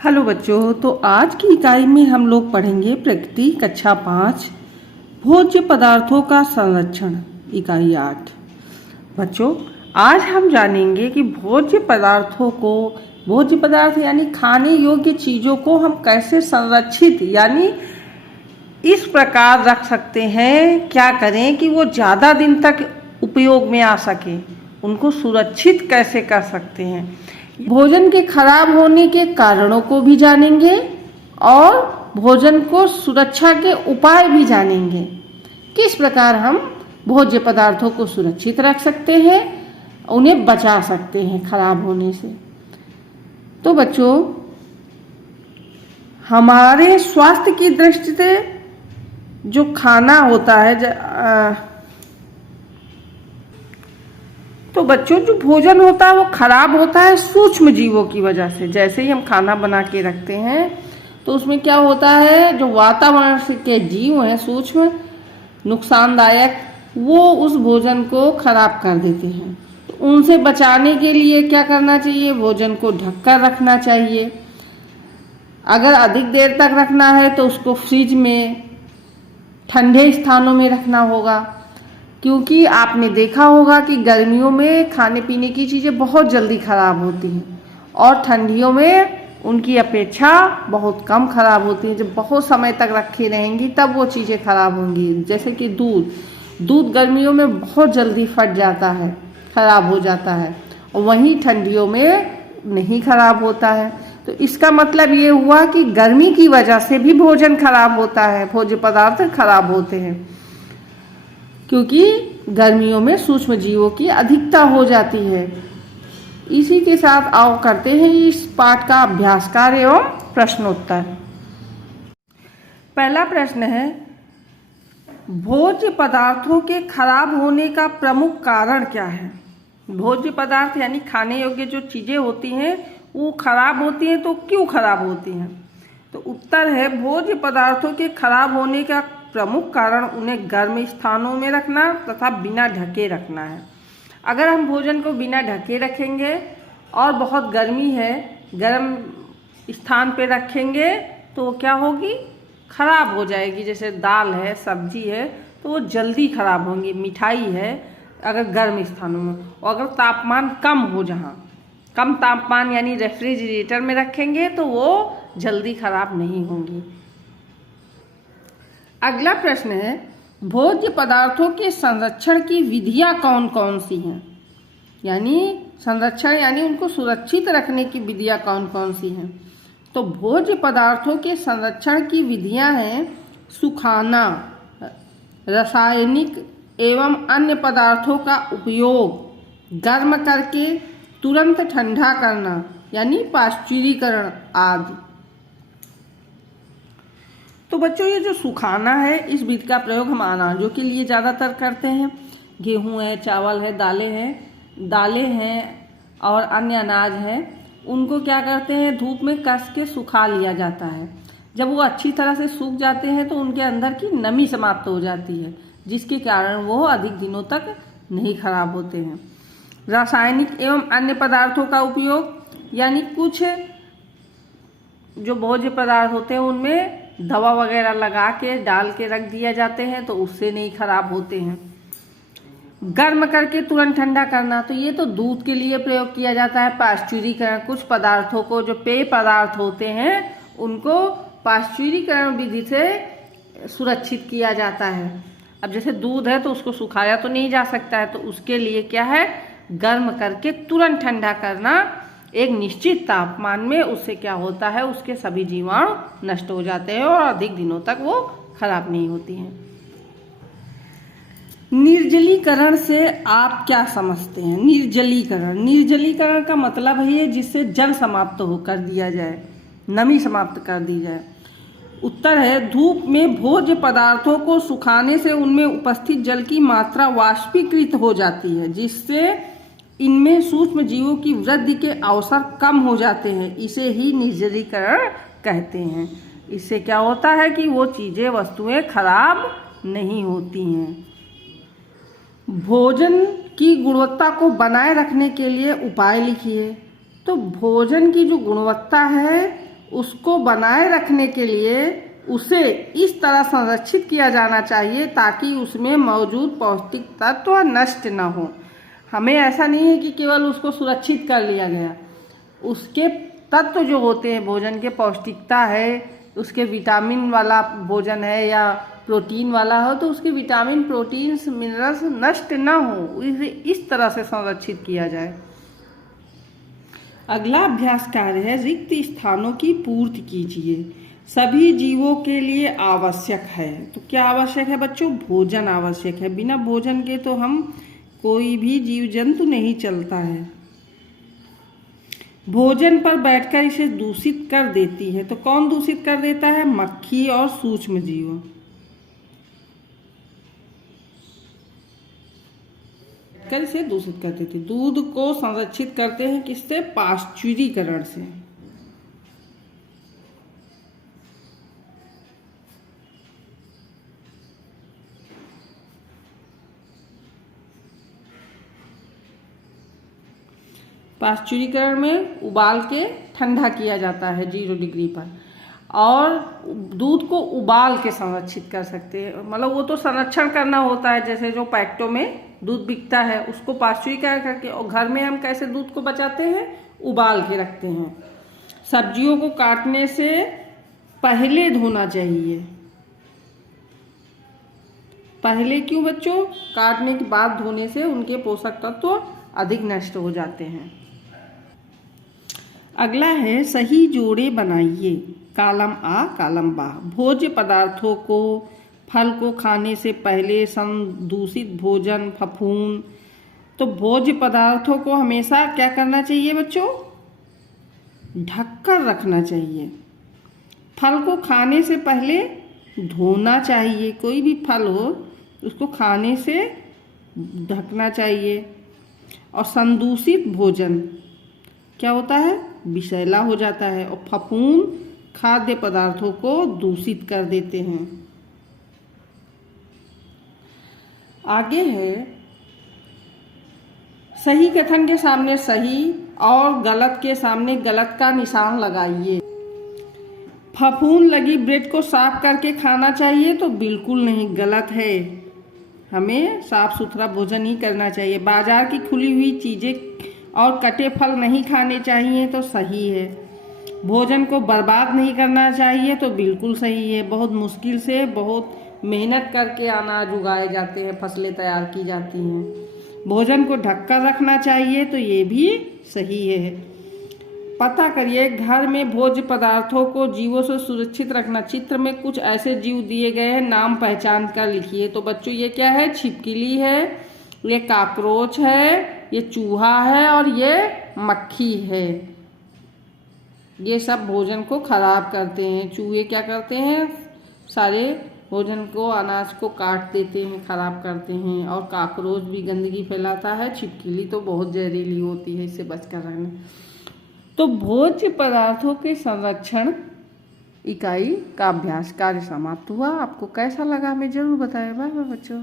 Hello बच्चों, तो आज की इकाई में हम लोग पढ़ेंगे प्रकृति कक्षा 5 भोज्य पदार्थों का संरक्षण इकाई 8। बच्चों, आज हम जानेंगे कि भोज्य पदार्थ यानी खाने योग्य चीज़ों को हम कैसे संरक्षित यानी इस प्रकार रख सकते हैं, क्या करें कि वो ज़्यादा दिन तक उपयोग में आ सके, उनको सुरक्षित कैसे कर सकते हैं। भोजन के खराब होने के कारणों को भी जानेंगे और भोजन को सुरक्षा के उपाय भी जानेंगे। किस प्रकार हम भोज्य पदार्थों को सुरक्षित रख सकते हैं, उन्हें बचा सकते हैं खराब होने से। तो बच्चों, हमारे स्वास्थ्य की दृष्टि से जो खाना होता है तो बच्चों, जो भोजन होता है वो खराब होता है सूक्ष्म जीवों की वजह से। जैसे ही हम खाना बना के रखते हैं तो उसमें क्या होता है, जो वातावरण के जीव हैं सूक्ष्म नुकसानदायक, वो उस भोजन को खराब कर देते हैं। तो उनसे बचाने के लिए क्या करना चाहिए, भोजन को ढककर रखना चाहिए। अगर अधिक देर तक रखना है तो उसको फ्रिज में ठंडे स्थानों में रखना होगा, क्योंकि आपने देखा होगा कि गर्मियों में खाने पीने की चीज़ें बहुत जल्दी ख़राब होती हैं और ठंडियों में उनकी अपेक्षा बहुत कम ख़राब होती हैं। जब बहुत समय तक रखी रहेंगी तब वो चीज़ें ख़राब होंगी। जैसे कि दूध गर्मियों में बहुत जल्दी फट जाता है, ख़राब हो जाता है, और वहीं ठंडियों में नहीं ख़राब होता है। तो इसका मतलब ये हुआ कि गर्मी की वजह से भी भोजन ख़राब होता है, भोज्य पदार्थ खराब होते हैं, क्योंकि गर्मियों में सूक्ष्म जीवों की अधिकता हो जाती है। इसी के साथ आओ करते हैं इस पाठ का अभ्यास कार्य एवं प्रश्नोत्तर। पहला प्रश्न है, भोज्य पदार्थों के खराब होने का प्रमुख कारण क्या है। भोज्य पदार्थ यानी खाने योग्य जो चीज़ें होती हैं वो खराब होती हैं, तो क्यों खराब होती हैं। तो उत्तर है, भोज्य पदार्थों के खराब होने का प्रमुख कारण उन्हें गर्म स्थानों में रखना तथा बिना ढके रखना है। अगर हम भोजन को बिना ढके रखेंगे और बहुत गर्मी है, गर्म स्थान पे रखेंगे तो वो क्या होगी, खराब हो जाएगी। जैसे दाल है, सब्जी है, तो वो जल्दी खराब होंगी। मिठाई है, अगर गर्म स्थानों में, और अगर तापमान कम हो, जहाँ कम तापमान यानी रेफ्रिजरेटर में रखेंगे तो वो जल्दी खराब नहीं होंगी। अगला प्रश्न है, भोज्य पदार्थों के संरक्षण की विधियां कौन कौन सी हैं। यानी संरक्षण यानी उनको सुरक्षित रखने की विधियां कौन कौन सी हैं। तो भोज्य पदार्थों के संरक्षण की विधियां हैं सुखाना, रासायनिक एवं अन्य पदार्थों का उपयोग, गर्म करके तुरंत ठंडा करना यानी पाश्चुरीकरण आदि। तो बच्चों, ये जो सुखाना है, इस विधि का प्रयोग हम अनाजों के लिए ज़्यादातर करते हैं। गेहूं है, चावल है, दालें हैं और अन्य अनाज हैं, उनको क्या करते हैं, धूप में कस के सुखा लिया जाता है। जब वो अच्छी तरह से सूख जाते हैं तो उनके अंदर की नमी समाप्त हो जाती है, जिसके कारण वो अधिक दिनों तक नहीं खराब होते हैं। रासायनिक एवं अन्य पदार्थों का उपयोग यानी कुछ जो भोज्य पदार्थ होते हैं उनमें दवा वगैरह लगा के डाल के रख दिया जाते हैं, तो उससे नहीं खराब होते हैं। गर्म करके तुरंत ठंडा करना, तो ये तो दूध के लिए प्रयोग किया जाता है। पाश्चुरीकरण, कुछ पदार्थों को, जो पेय पदार्थ होते हैं, उनको पाश्चुरीकरण विधि से सुरक्षित किया जाता है। अब जैसे दूध है तो उसको सुखाया तो नहीं जा सकता है, तो उसके लिए क्या है, गर्म करके तुरंत ठंडा करना एक निश्चित तापमान में। उससे क्या होता है, उसके सभी जीवाणु नष्ट हो जाते हैं और अधिक दिनों तक वो खराब नहीं होती हैं। निर्जलीकरण से आप क्या समझते हैं। निर्जलीकरण का मतलब है जिससे जल समाप्त कर दिया जाए, नमी समाप्त कर दी जाए। उत्तर है, धूप में भोज्य पदार्थों को सुखाने से उनमें उपस्थित जल की मात्रा वाष्पीकृत हो जाती है, जिससे इनमें सूक्ष्म जीवों की वृद्धि के अवसर कम हो जाते हैं। इसे ही निर्जलीकरण कहते हैं। इससे क्या होता है कि वो चीज़ें, वस्तुएं खराब नहीं होती हैं। भोजन की गुणवत्ता को बनाए रखने के लिए उपाय लिखिए। तो भोजन की जो गुणवत्ता है उसको बनाए रखने के लिए उसे इस तरह संरक्षित किया जाना चाहिए ताकि उसमें मौजूद पौष्टिक तत्व नष्ट न हो। हमें ऐसा नहीं है कि केवल उसको सुरक्षित कर लिया गया, उसके तत्व जो होते हैं भोजन के, पौष्टिकता है, उसके विटामिन वाला भोजन है या प्रोटीन वाला हो, तो उसके विटामिन, प्रोटीन्स, मिनरल्स नष्ट ना हो, इसे इस तरह से संरक्षित किया जाए। अगला अभ्यास कार्य है रिक्त स्थानों की पूर्ति कीजिए। सभी जीवों के लिए आवश्यक है। तो क्या आवश्यक है बच्चों? भोजन आवश्यक है। बिना भोजन के तो हम कोई भी जीव जंतु नहीं चलता है। भोजन पर बैठकर इसे दूषित कर देती है। तो कौन दूषित कर देता है? मक्खी और सूक्ष्म जीव कर इसे दूषित कर देती। दूध को संरक्षित करते हैं किससे? पाश्चुरीकरण से। पाश्चुरीकरण में उबाल के ठंडा किया जाता है 0 डिग्री पर, और दूध को उबाल के संरक्षित कर सकते हैं। मतलब वो तो संरक्षण करना होता है, जैसे जो पैकेटों में दूध बिकता है उसको पाश्चुरीकरण करके, और घर में हम कैसे दूध को बचाते हैं? उबाल के रखते हैं। सब्जियों को काटने से पहले धोना चाहिए। पहले क्यों बच्चों? काटने के बाद धोने से उनके पोषक तत्व अधिक नष्ट हो जाते हैं। अगला है सही जोड़े बनाइए। कॉलम आ कॉलम बा। भोज्य पदार्थों को, फल को खाने से पहले संदूषित भोजन, फफूंद। तो भोज्य पदार्थों को हमेशा क्या करना चाहिए बच्चों? ढककर रखना चाहिए। फल को खाने से पहले धोना चाहिए। कोई भी फल हो उसको खाने से ढकना चाहिए। और संदूषित भोजन क्या होता है? विषैला हो जाता है। और फफूंद खाद्य पदार्थों को दूषित कर देते हैं। आगे है सही कथन के सामने सही और गलत के सामने गलत का निशान लगाइए। फफूंद लगी ब्रेड को साफ करके खाना चाहिए? तो बिल्कुल नहीं, गलत है। हमें साफ सुथरा भोजन ही करना चाहिए। बाजार की खुली हुई चीज़ें और कटे फल नहीं खाने चाहिए? तो सही है। भोजन को बर्बाद नहीं करना चाहिए? तो बिल्कुल सही है। बहुत मुश्किल से, बहुत मेहनत करके अनाज उगाए जाते हैं, फसलें तैयार की जाती हैं। भोजन को ढककर रखना चाहिए? तो ये भी सही है। पता करिए घर में भोज्य पदार्थों को जीवों से सुरक्षित रखना। चित्र में कुछ ऐसे जीव दिए गए हैं, नाम पहचान कर लिखिए। तो बच्चों ये क्या है? छिपकली है, ये कॉकरोच है, ये चूहा है और ये मक्खी है। ये सब भोजन को खराब करते हैं। चूहे क्या करते हैं? सारे भोजन को, अनाज को काट देते हैं, खराब करते हैं। और कॉकरोच भी गंदगी फैलाता है। छिपकली तो बहुत जहरीली होती है, इससे बचकर रहना। तो भोज्य पदार्थों के संरक्षण इकाई का अभ्यास कार्य समाप्त हुआ। आपको कैसा लगा हमें जरूर बताएं। बाय बाय बच्चों।